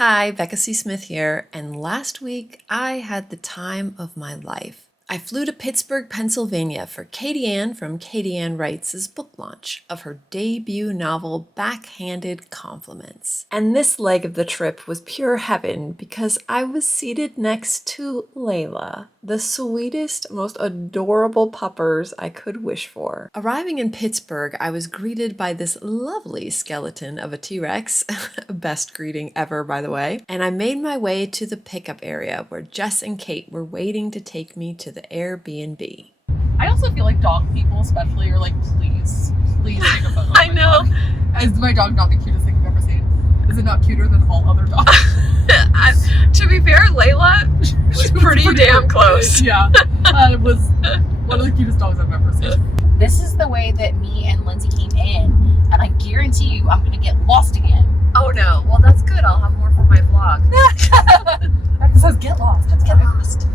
Hi, Becca C. Smith here, and last week I had the time of my life. I flew to Pittsburgh, Pennsylvania for Katie Ann from Katie Ann Writes' book launch of her debut novel, Backhanded Compliments. And this leg of the trip was pure heaven because I was seated next to Layla, the sweetest, most adorable puppers I could wish for. Arriving in Pittsburgh, I was greeted by this lovely skeleton of a T-Rex, best greeting ever, by the way, and I made my way to the pickup area where Jess and Kate were waiting to take me to the Airbnb. I also feel like dog people especially are like, please take a photo. I know. Is my dog not the cutest thing you've ever seen? Is it not cuter than all other dogs? To be fair, Layla was pretty damn close. Yeah. It was one of the cutest dogs I've ever seen. This is the way that me and Lindsay came in, and I guarantee you I'm going to get lost again. Oh no. Well, that's good. I'll have more for my vlog. Becca says, get lost. Let's get lost.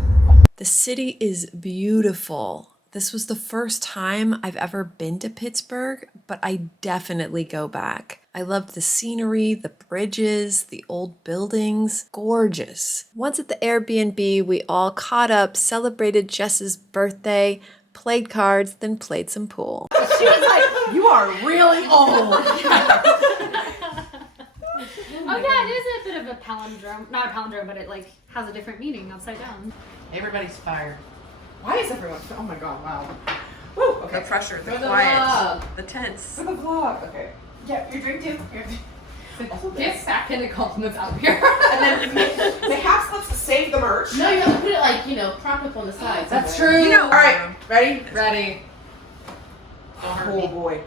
The city is beautiful. This was the first time I've ever been to Pittsburgh, but I definitely go back. I loved the scenery, the bridges, the old buildings. Gorgeous. Once at the Airbnb, we all caught up, celebrated Jess's birthday, played cards, then played some pool. She was like, you are really old. Oh yeah, it is a bit of a palindrome. Not a palindrome, but it like has a different meaning upside down. Everybody's fired. Why is everyone? Oh my god! Wow. Woo. Okay. The pressure, the For the quiet, vlog. the tense. For the vlog. Okay. Yeah, your drink too. Get backhanded compliments out here. And then mayhaps let's save the merch. No, you have to put it like, prop up on the side. That's somewhere. true. You know, All right, ready? ready. Don't hurt Oh me. boy,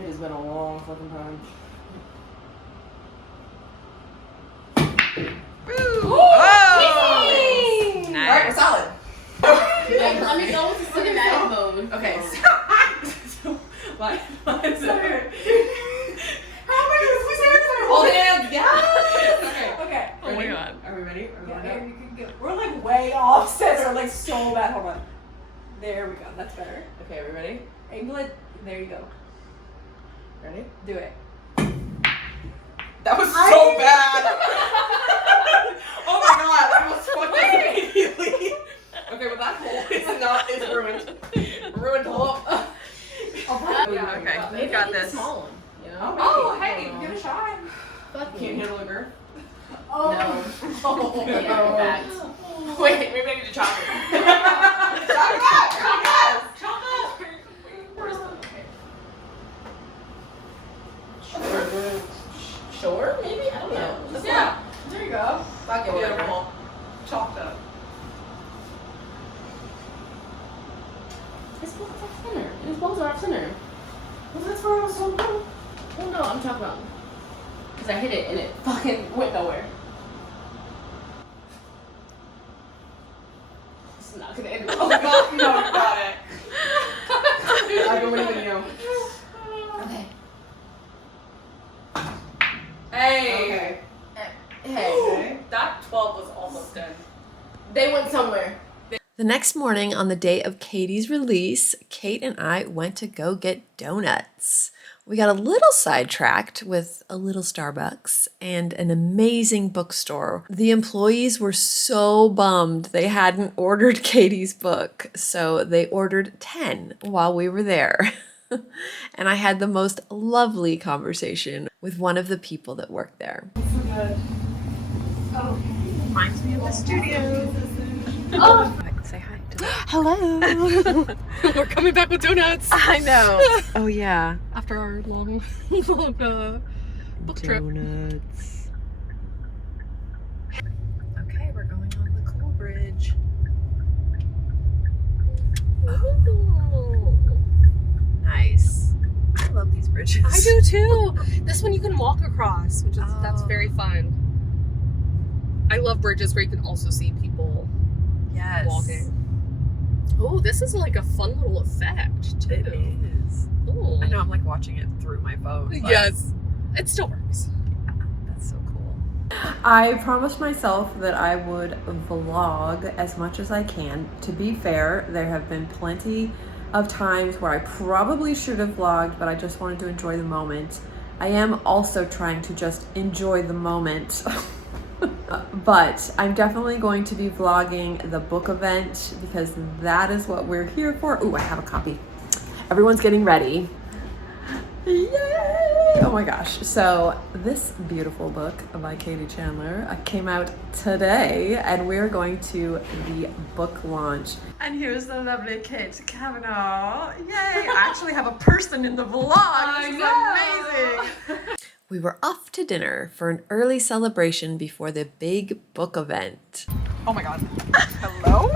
it has been a long fucking time. Oh! All right, we're solid. Let me go with the cinematic mode. Okay. So, what? Sorry. How am I gonna hold hands? Yeah. Okay. Oh my god. Are we ready? Yeah, we can get, we're like way off center, like so bad. Hold on. There we go. That's better. Okay, are we ready? Angle it. There you go. Ready? Do it. That was so bad. Oh my god, I almost fucked up immediately. Okay, well that hole is ruined. Ruined hole. Yeah, okay, you got this. Small one, you know? Oh, hey, give it a shot. Can't handle a girl. Oh. No. Oh. Yeah, Wait, maybe I need to chop it. Chop it! Sure, maybe? I don't know. Yeah. There you go. Fuck it, whatever. Beautiful. Chopped up. His balls are thinner. His balls are off center. Well, that's where I was so good. Well, no, I'm talking about. Because I hit it and it fucking went nowhere. This is not gonna end well. Oh god, no, you got it. I believe in you. Okay. Hey. Hey. Okay. That 12 was almost done. They went somewhere. The next morning, on the day of Katie's release, Kate and I went to go get donuts. We got a little sidetracked with a little Starbucks and an amazing bookstore. The employees were so bummed they hadn't ordered Katie's book, so they ordered 10 while we were there. And I had the most lovely conversation with one of the people that worked there. So good. Oh. Reminds me of the studio. Oh. Say hi. Hello. We're coming back with donuts. I know. Oh yeah. After our long book trip. Donuts. Okay, we're going on the Cool Bridge. Nice. I love these bridges. I do too. This one you can walk across, which is that's Oh. very fun. I love bridges where you can also see people Yes. walking. Oh, this is like a fun little effect too. It is. Ooh. I know I'm like watching it through my phone. But Yes, it still works. That's so cool. I promised myself that I would vlog as much as I can. To be fair, there have been plenty of times where I probably should have vlogged, but I just wanted to enjoy the moment. I am also trying to just enjoy the moment But I'm definitely going to be vlogging the book event because that is what we're here for. Ooh, I have a copy. Everyone's getting ready. Yay! Oh my gosh. So this beautiful book by Katie Chandler came out today and we're going to the book launch. And here's the lovely Kate Kavanaugh. Yay! I actually have a person in the vlog. This is amazing. We were off to dinner for an early celebration before the big book event. Oh my god. Hello?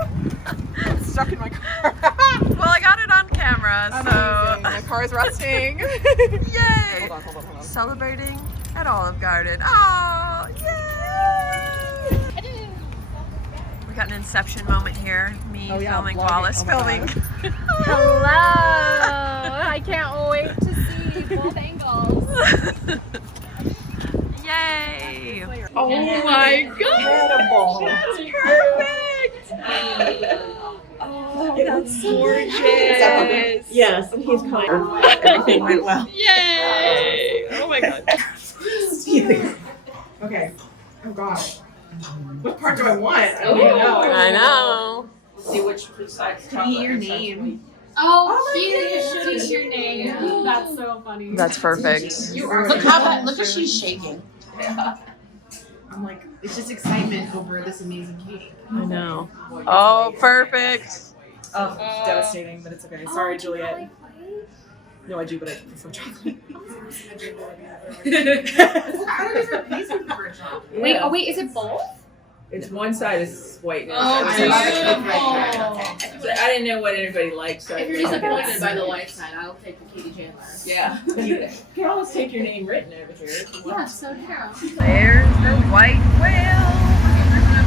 I'm stuck in my car. Well, I got it on camera, so... My car is resting. Yay! Hold on. Celebrating at Olive Garden. Oh, yay! We got an inception moment here. Me filming, Wallis filming. Hello! I can't wait to see both angles. Yay! Oh my god! That's perfect! Oh, that's gorgeous! Yes, and he's kind. Everything went well. Yay! Oh my god. Okay. Oh god. What part do I want? I don't even know. I know. See which side's Could be your name. Oh, cute! It's your name. That's so funny. That's perfect. Look how she's shaking. Yeah. I'm like, it's just excitement over this amazing cake. I know. Oh, perfect. Oh, devastating, but it's okay. Sorry, Juliet. No, I do, but I prefer some chocolate. Wait, is it both? It's one side is white. Oh, So I didn't know what anybody liked. So If you're disappointed by the white side, I'll take the Katie Chandler. yeah. You can always take your name written over here. Yeah, so true. There's the white whale.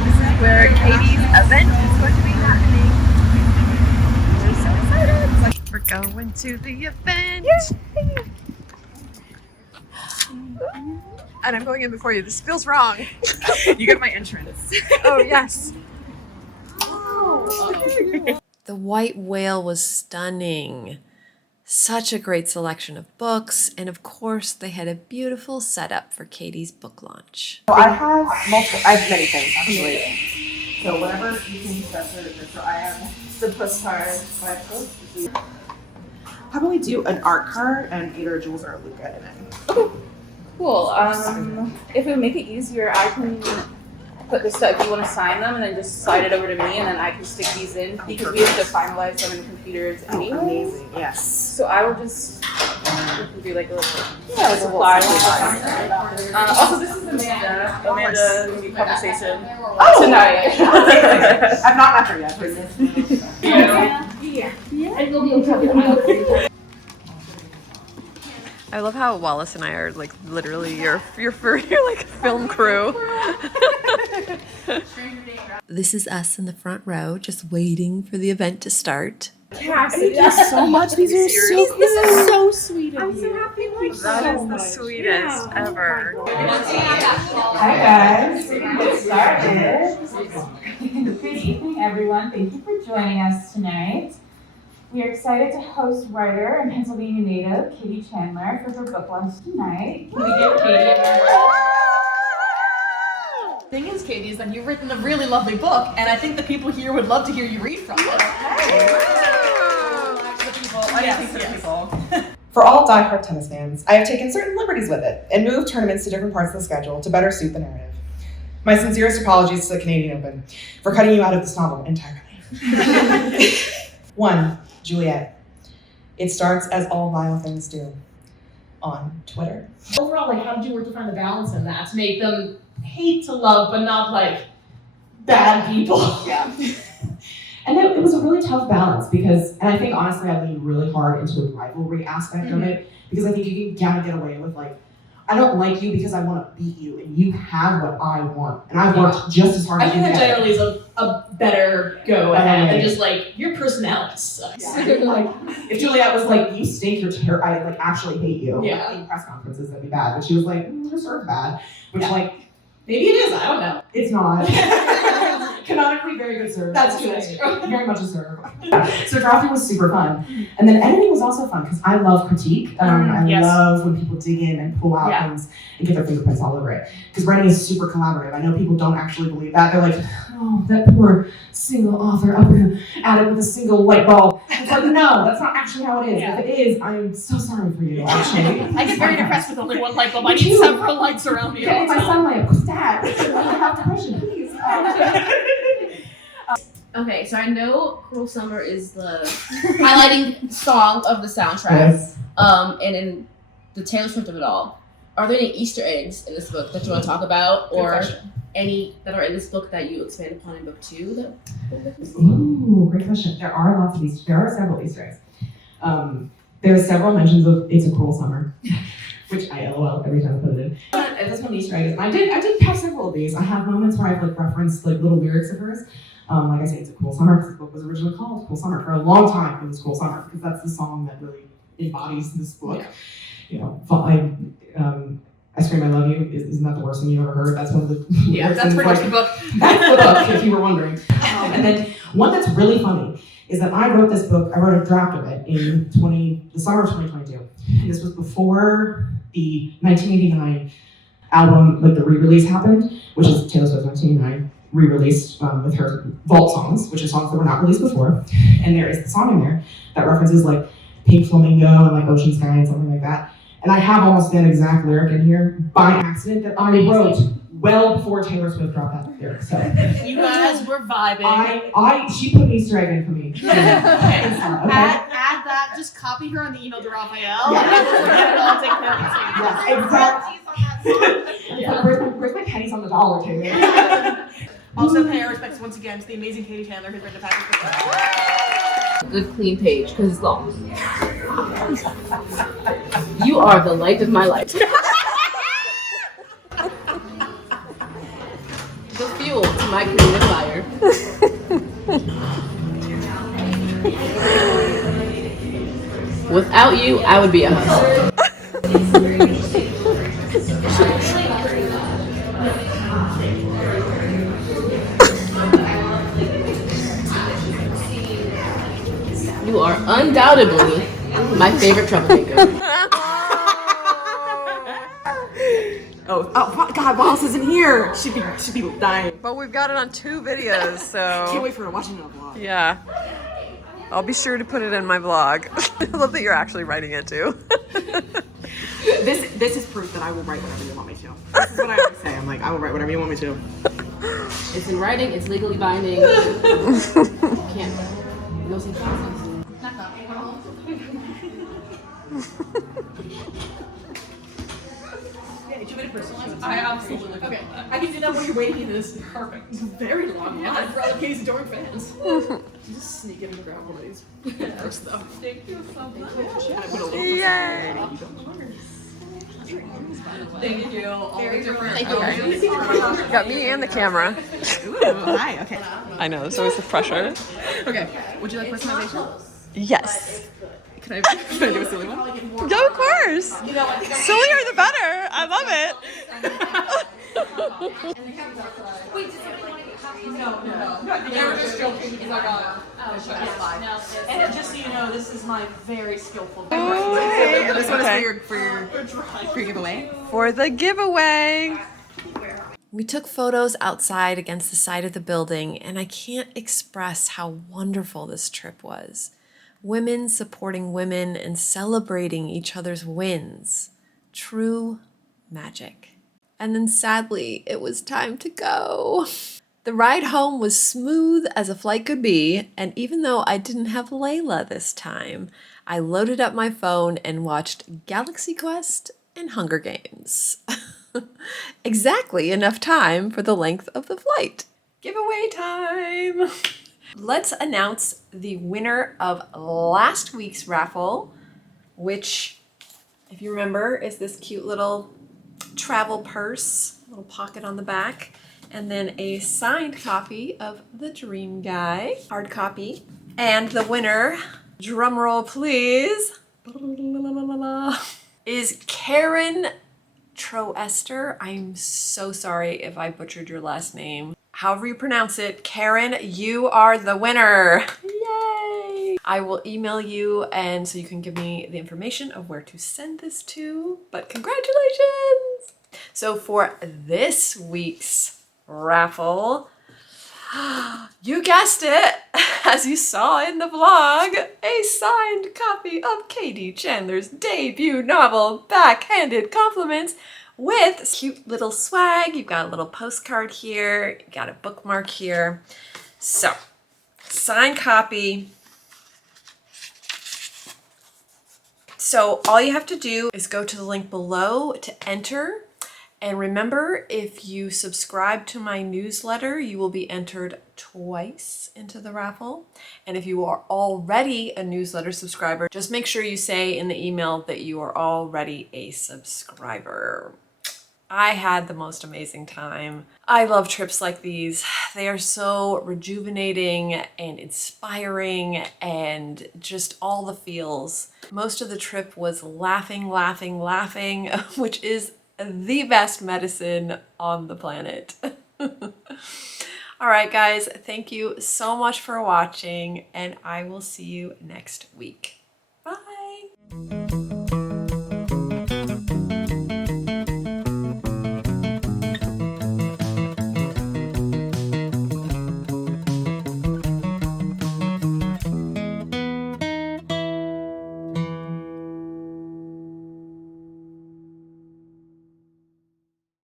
This is where Katie's event is going to be happening. We're so excited. We're going to the event. And I'm going in before you. This feels wrong. You get my entrance. Oh, yes. The white whale was stunning. Such a great selection of books, and of course, they had a beautiful setup for Katie's book launch. I have many things actually. So whatever you can discuss it. So I have the postcards. I have probably do an art card and either Jules or Luca in it. Cool. If it would make it easier, I can put this stuff. If you want to sign them, and then just slide it over to me, and then I can stick these in because we have to finalize them in computers anyway. Amazing. Yes. So I will just do like a little Like a flyer. little Also, this is Amanda. Amanda will be conversation Oh! tonight. I've not met her yet. And we'll be able to I love how Wallis and I are like literally your like film crew. This is us in the front row, just waiting for the event to start. Thank you so much. These are so good. This is so sweet of you. I'm so happy. That is the sweetest ever. Hi guys, we're gonna get started. Good evening everyone, thank you for joining us tonight. We are excited to host writer and Pennsylvania native Katie Chandler for her book launch tonight. Can we give Katie The thing is, Katie, is that you've written a really lovely book, and I think the people here would love to hear you read from it. For all diehard tennis fans, I have taken certain liberties with it and moved tournaments to different parts of the schedule to better suit the narrative. My sincerest apologies to the Canadian Open for cutting you out of this novel entirely. 1. Juliet. It starts as all vile things do. On Twitter. Overall, like, how did you work to find the balance in that? To make them hate to love, but not like bad people. Yeah. And it was a really tough balance because, and I think honestly I leaned really hard into the rivalry aspect of it because I think you can kind of get away with like, I don't like you because I want to beat you and you have what I want and I've worked just as hard I as you think that have. generally is a better go ahead than just like, your personality sucks. Yeah. Like, if Juliet was like, you stink, you're terrible, I like actually hate you. Yeah. In press conferences, that'd be bad. But she was like, you're sort of bad. Which like, Maybe it is, I don't know. it's not. Canonically be very good serve. That's true, that's true. Very much a serve. So drafting was super fun. And then editing was also fun because I love critique. I Yes. love when people dig in and pull out things and get their fingerprints all over it. Because writing is super collaborative. I know people don't actually believe that. They're like, oh, that poor single author up at it with a single light bulb. It's like, no, that's not actually how it is. Yeah. If it is, I'm so sorry for you, actually. I get very depressed with only one light bulb. I need several lights around me. Get me my sunlight. Stat. I have depression, please. Okay, so I know Cruel Summer is the highlighting song of the soundtrack. Yes. And in the Taylor Swift of it all. Are there any Easter eggs in this book that you want to talk about, or any that are in this book that you expand upon in book 2? Ooh, great question. There are lots of these. There are several Easter eggs. There are several mentions of "It's a Cruel Summer," which I LOL every time I put it in. This one Easter egg is, I did have several of these. I have moments where I've referenced little lyrics of hers. Like I say, "It's a Cruel Summer" because the book was originally called "Cruel Summer." For a long time, it was "Cruel Summer" because that's the song that really embodies this book. Yeah. You know, I Scream I Love You isn't that the worst thing you've ever heard? That's one of the That's pretty much the book. That's the book, if you were wondering. And then one that's really funny is that I wrote this book. I wrote a draft of it in the summer of 2022. And this was before the 1989 album, the re-release happened, which is Taylor Swift's 1989 re-released with her vault songs, which are songs that were not released before. And there is the song in there that references Pink Flamingo and Ocean Sky and something like that. And I have almost that exact lyric in here by accident that I wrote well before Taylor Swift dropped that lyric. So You guys were vibing. she put an Easter egg in for me. Okay. Add that. Just copy her on the email to Raphael. Yeah. And we'll get it all taken care of. Yeah, exactly. Where's my pennies on the dollar, Taylor? Also, pay our respects once again to the amazing Katie Taylor who's written the package. Good clean page, because it's long. You are the light of my life. The fuel to my creative fire. Without you, I would be a hustle. You are undoubtedly my favorite troublemaker. Oh God, Wallis isn't here. She'd be dying. But we've got it on 2 videos, so Can't wait for her to watch it on a vlog. yeah. I'll be sure to put it in my vlog. I love that you're actually writing it too. This is proof that I will write whatever you want me to. This is what I always say. I'm like, I will write whatever you want me to. It's in writing, it's legally binding. Can't. No sense. I absolutely. Okay. I can do that when you're waiting in this. Perfect. It's a very long line for all the Katie's adoring fans. Just sneak it in the ground one of these. First though. Thank you so much. Yay! Thank you. All Very different. Thank you. Got me and the camera. Ooh, hi. Okay. I know, there's always the pressure. Okay. Would you like personalization? Yes. Can I do a silly one? Yeah, of course. Sillier the better. I love it. No. You were just joking because I got it. And just so you know, this is my very skillful. This one is for your giveaway. For the giveaway. We took photos outside against the side of the building, and I can't express how wonderful this trip was. Women supporting women and celebrating each other's wins. True magic. And then sadly, it was time to go. The ride home was smooth as a flight could be, and even though I didn't have Layla this time, I loaded up my phone and watched Galaxy Quest and Hunger Games. Exactly enough time for the length of the flight. Giveaway time! Let's announce the winner of last week's raffle, which, if you remember, is this cute little travel purse, little pocket on the back, and then a signed copy of The Dream Guy, hard copy. And the winner, drumroll please, is Karen Troester. I'm so sorry if I butchered your last name. however you pronounce it, Karen, you are the winner. Yay! I will email you and so you can give me the information of where to send this to, but congratulations! So for this week's raffle, you guessed it, as you saw in the vlog, a signed copy of Katie Chandler's debut novel, Backhanded Compliments, with cute little swag. You've got a little postcard here, you got a bookmark here. So, signed copy. So all you have to do is go to the link below to enter. And remember, if you subscribe to my newsletter, you will be entered twice into the raffle. And if you are already a newsletter subscriber, just make sure you say in the email that you are already a subscriber. I had the most amazing time. I love trips like these. They are so rejuvenating and inspiring and just all the feels. Most of the trip was laughing, laughing, laughing, which is the best medicine on the planet. All right, guys, thank you so much for watching, and I will see you next week. Bye.